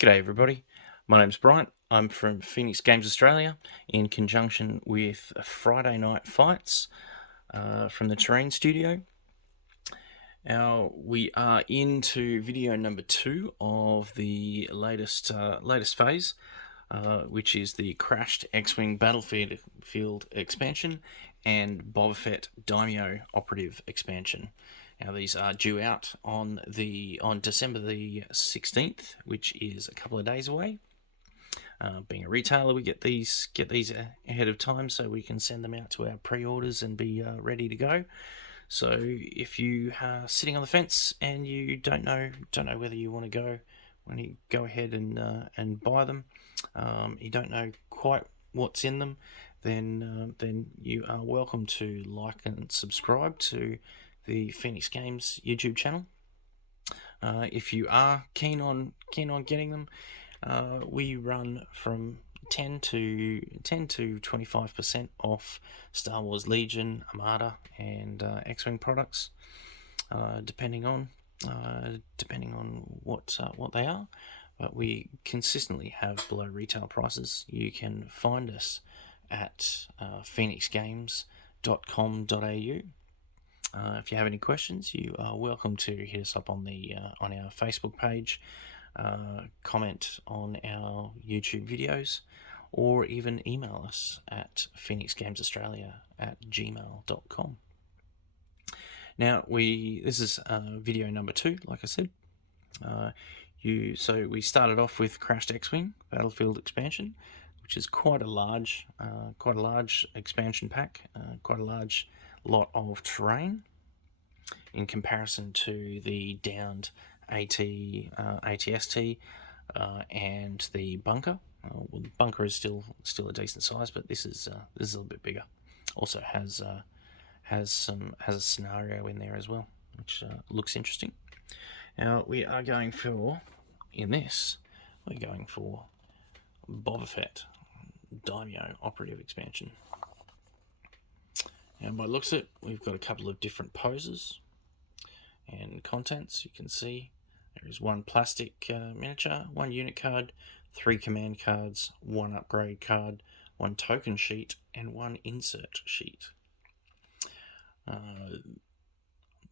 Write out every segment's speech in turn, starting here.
G'day everybody, my name's Brian. I'm from Phoenix Games Australia in conjunction with Friday Night Fights from the Terrain Studio. Now we are into video number 2 of the latest phase, which is the Crashed X-Wing Battlefield expansion and Boba Fett Daimyo operative expansion. Now these are due out on December the 16th, which is a couple of days away. Being a retailer, we get these ahead of time so we can send them out to our pre-orders and be ready to go. So if you are sitting on the fence and you don't know whether you want to go, when you go ahead and buy them, you don't know quite what's in them, then you are welcome to like and subscribe to the Phoenix Games YouTube channel. If you are keen on getting them, we run from 10 to 25% off Star Wars Legion, Armada, and X-Wing products, depending on what they are. But we consistently have below retail prices. You can find us at phoenixgames.com.au. If you have any questions, you are welcome to hit us up on our Facebook page, comment on our YouTube videos, or even email us at phoenixgamesaustralia@gmail.com. Now this is video number 2, like I said. So we started off with Crashed X-Wing Battlefield expansion, which is quite a large expansion pack, quite a large lot of terrain in comparison to the downed ATST and the bunker. Well, the bunker is still a decent size, but this is a little bit bigger. Also has a scenario in there as well, which looks interesting. Now we're going for Boba Fett Daimyo operative expansion. And by the looks of it, we've got a couple of different poses and contents. You can see there is one plastic miniature, one unit card, 3 command cards, 1 upgrade card, 1 token sheet, and 1 insert sheet.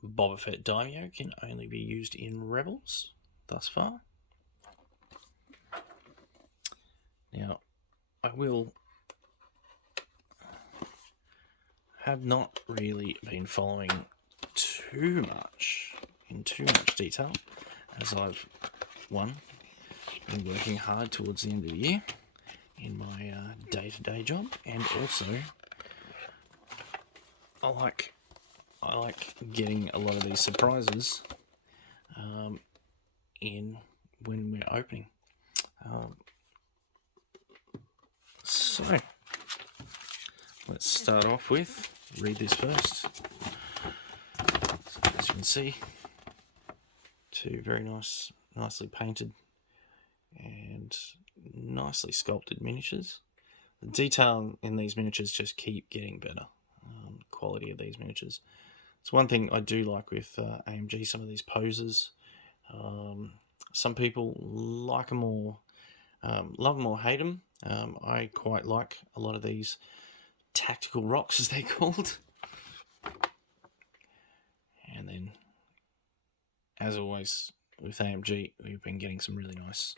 Boba Fett Daimyo can only be used in Rebels thus far. Now, I have not really been following in too much detail, as I've been working hard towards the end of the year in my day-to-day job, and also I like getting a lot of these surprises in when we're opening. So let's start off with read this first. As you can see, 2 very nicely painted and nicely sculpted miniatures. The detail in these miniatures just keep getting better. Quality of these miniatures. It's one thing I do like with AMG. Some of these poses, some people like them or love them or hate them. I quite like a lot of these tactical rocks, as they're called. And then, as always with AMG, we've been getting some really nice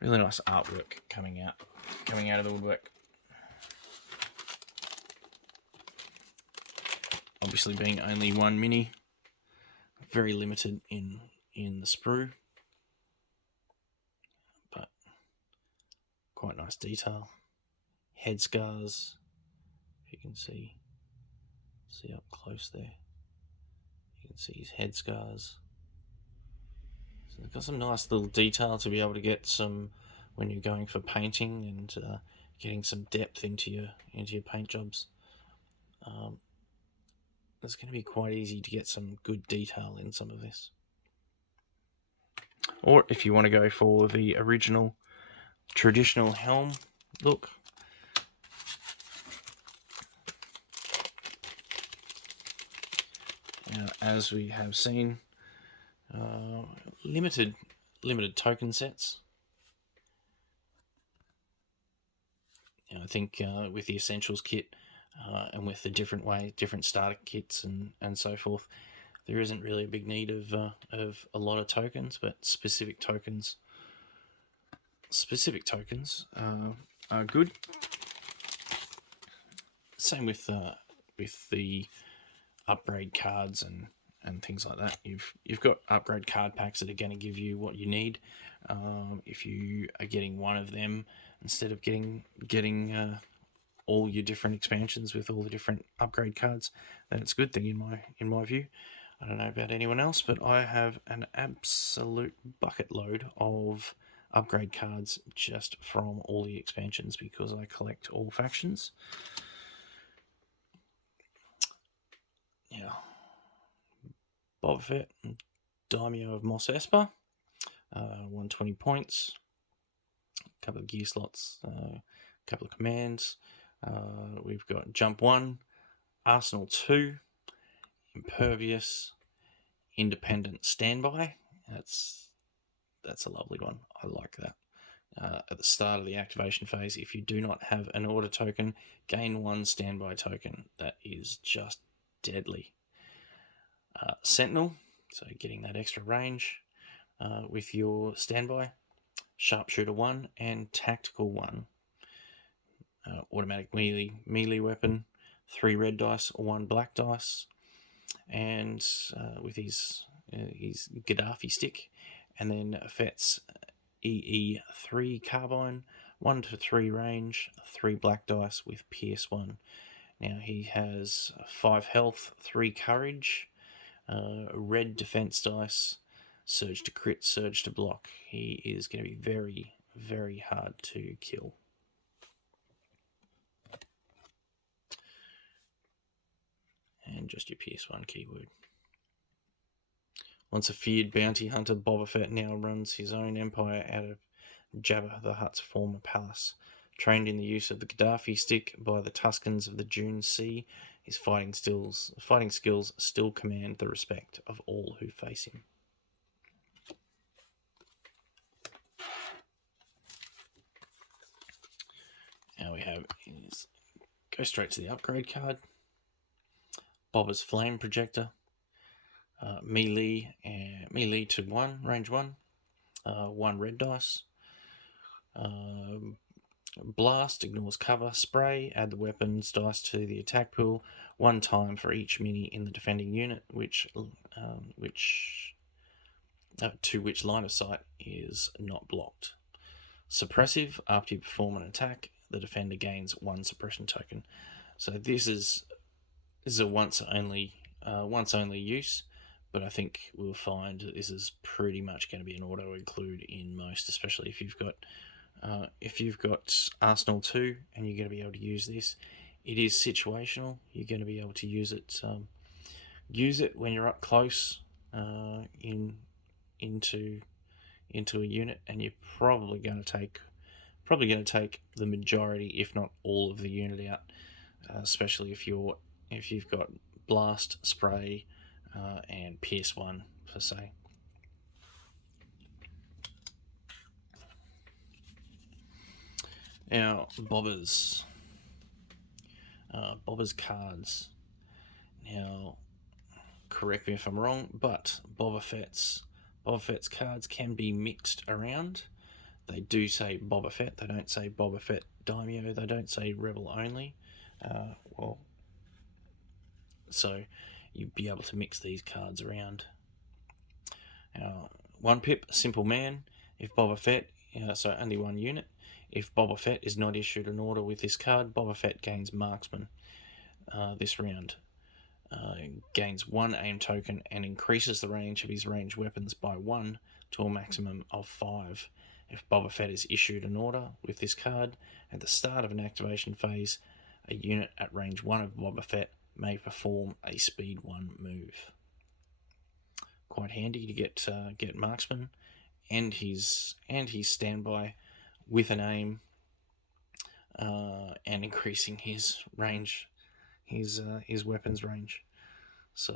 artwork coming out of the woodwork. Obviously, being only 1 mini, very limited in the sprue, but quite nice detail. Head scars, if you can see up close there. You can see his head scars. So they've got some nice little detail to be able to get some when you're going for painting and getting some depth into your paint jobs. It's going to be quite easy to get some good detail in some of this. Or if you want to go for the original traditional helm look, as we have seen, limited token sets I think with the essentials kit and with the different starter kits and so forth, there isn't really a big need of a lot of tokens, but specific tokens are good. Same with the upgrade cards and things like that. You've got upgrade card packs that are going to give you what you need. If you are getting one of them instead of getting all your different expansions with all the different upgrade cards, then it's a good thing in my view. I don't know about anyone else, but I have an absolute bucket load of upgrade cards just from all the expansions because I collect all factions. Yeah. Boba Fett and Daimyo of Mos Espa, 120 points, a couple of gear slots, a couple of commands. We've got Jump 1, Arsenal 2, Impervious, Independent Standby. That's a lovely one. I like that. At the start of the activation phase, if you do not have an order token, gain 1 standby token. That is just deadly. Sentinel, so getting that extra range with your standby. Sharpshooter 1 and Tactical 1. Automatic melee weapon, 3 red dice or 1 black dice, and with his Gaddafi stick, and then Fett's EE3 carbine, 1 to 3 range, 3 black dice with Pierce 1. Now he has 5 health, 3 courage, red defense dice, surge to crit, surge to block. He is going to be very, very hard to kill. And just your Pierce 1 keyword. Once a feared bounty hunter, Boba Fett now runs his own empire out of Jabba the Hutt's former palace. Trained in the use of the Gaddafi stick by the Tuscans of the Dune Sea, his fighting skills still command the respect of all who face him. Now we have is go straight to the upgrade card. Boba's flame projector, melee to 1, range 1, 1 red dice. Blast ignores cover. Spray, add the weapons dice to the attack pool 1 time for each mini in the defending unit, to which line of sight is not blocked. Suppressive, after you perform an attack, the defender gains 1 suppression token. So this is a once only use, but I think we'll find that this is pretty much going to be an auto include in most, especially if you've got Arsenal 2 and you're going to be able to use this. It is situational. You're going to be able to use it when you're up close into a unit, and you're probably going to take the majority, if not all, of the unit out, especially if you've got blast, spray, and Pierce 1 per se. Now, Boba's cards. Now, correct me if I'm wrong, but Boba Fett's cards can be mixed around. They do say Boba Fett. They don't say Boba Fett Daimyo. They don't say Rebel only. So you'd be able to mix these cards around. 1 pip, Simple Man. If Boba Fett, so only 1 unit. If Boba Fett is not issued an order with this card, Boba Fett gains Marksman this round. Gains 1 aim token and increases the range of his ranged weapons by 1 to a maximum of 5. If Boba Fett is issued an order with this card, at the start of an activation phase, a unit at range 1 of Boba Fett may perform a speed 1 move. Quite handy to get Marksman and his standby with an aim, and increasing his range, his weapons range. So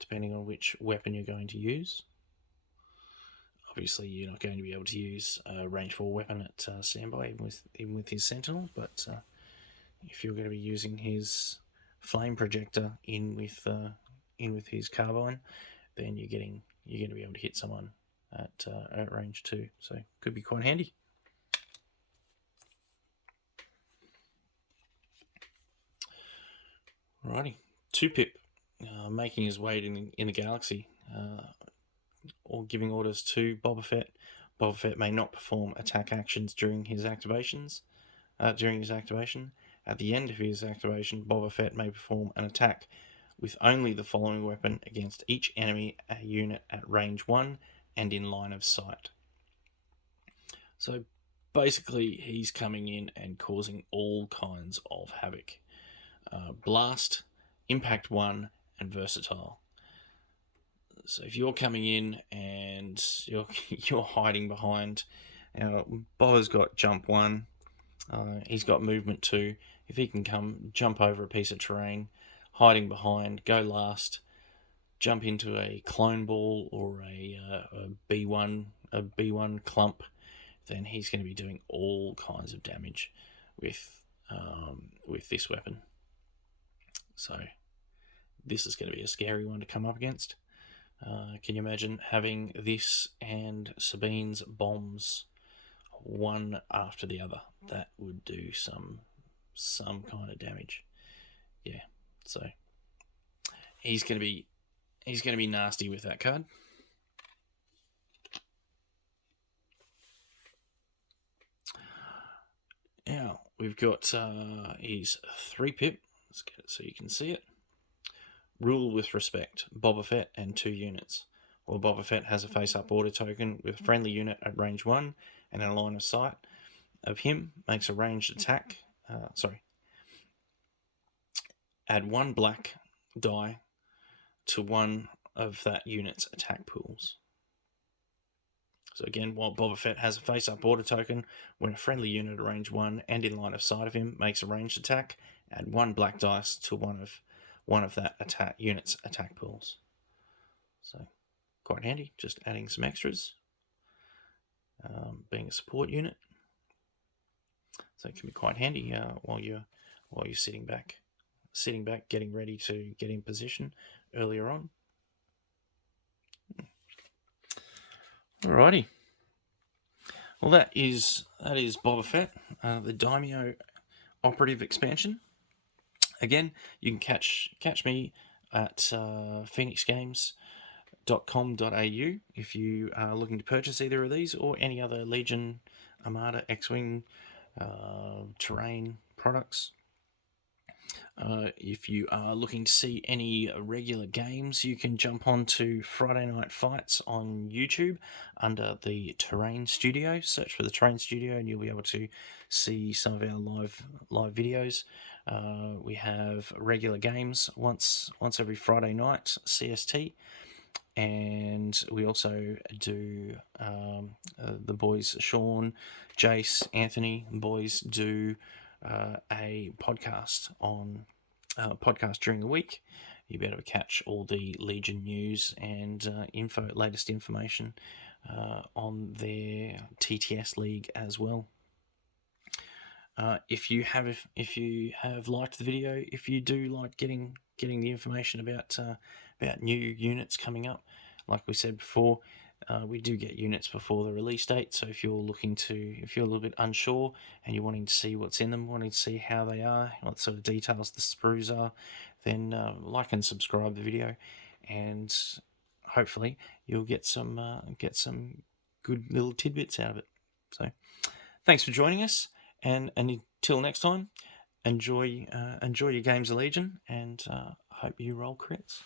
depending on which weapon you're going to use, obviously you're not going to be able to use a range 4 weapon at standby even with his Sentinel, but if you're going to be using his flame projector in with his carbine, then you're going to be able to hit someone at range too. So could be quite handy. Alrighty, 2-Pip, making his way in the galaxy, or giving orders to Boba Fett. Boba Fett may not perform attack actions during his activations. During his activation, at the end of his activation, Boba Fett may perform an attack with only the following weapon against each enemy unit at range 1 and in line of sight. So basically, he's coming in and causing all kinds of havoc. Blast, Impact 1, and Versatile. So if you're coming in and you're hiding behind, Boba's got Jump 1, he's got Movement 2. If he can jump over a piece of terrain, hiding behind, go last, jump into a clone ball or a B1 clump, then he's going to be doing all kinds of damage with this weapon. So this is going to be a scary one to come up against. Can you imagine having this and Sabine's bombs one after the other? That would do some kind of damage. Yeah, so he's going to be nasty with that card. Now we've got his 3-Pip. Let's get it so you can see it. Rule with respect, Boba Fett and 2 units. While Boba Fett has a face-up order token with a friendly unit at range 1 and in a line of sight of him, makes a ranged attack. Add 1 black die to one of that unit's attack pools. So again, while Boba Fett has a face-up order token, when a friendly unit at range 1 and in line of sight of him makes a ranged attack, add 1 black dice to one of that unit's attack pools. So quite handy, just adding some extras. Being a support unit, so it can be quite handy while you're sitting back, getting ready to get in position earlier on. Alrighty. Well, that is Boba Fett, the Daimyo operative expansion. Again, you can catch me at phoenixgames.com.au if you are looking to purchase either of these or any other Legion, Armada, X-Wing, terrain products. If you are looking to see any regular games, you can jump on to Friday Night Fights on YouTube under the Terrain Studio. Search for the Terrain Studio and you'll be able to see some of our live videos. We have regular games once every Friday night, CST. And we also do the boys, Sean, Jace, Anthony, the boys do a podcast during the week. You'll be able to catch all the Legion news and latest information on their TTS league as well. If you have liked the video, if you do like getting the information about new units coming up, like we said before, we do get units before the release date. So if you're a little bit unsure and you're wanting to see what's in them, wanting to see how they are, what sort of details the sprues are, then like and subscribe the video, and hopefully you'll get some good little tidbits out of it. So thanks for joining us, and until next time, enjoy your games of Legion, and hope you roll crits.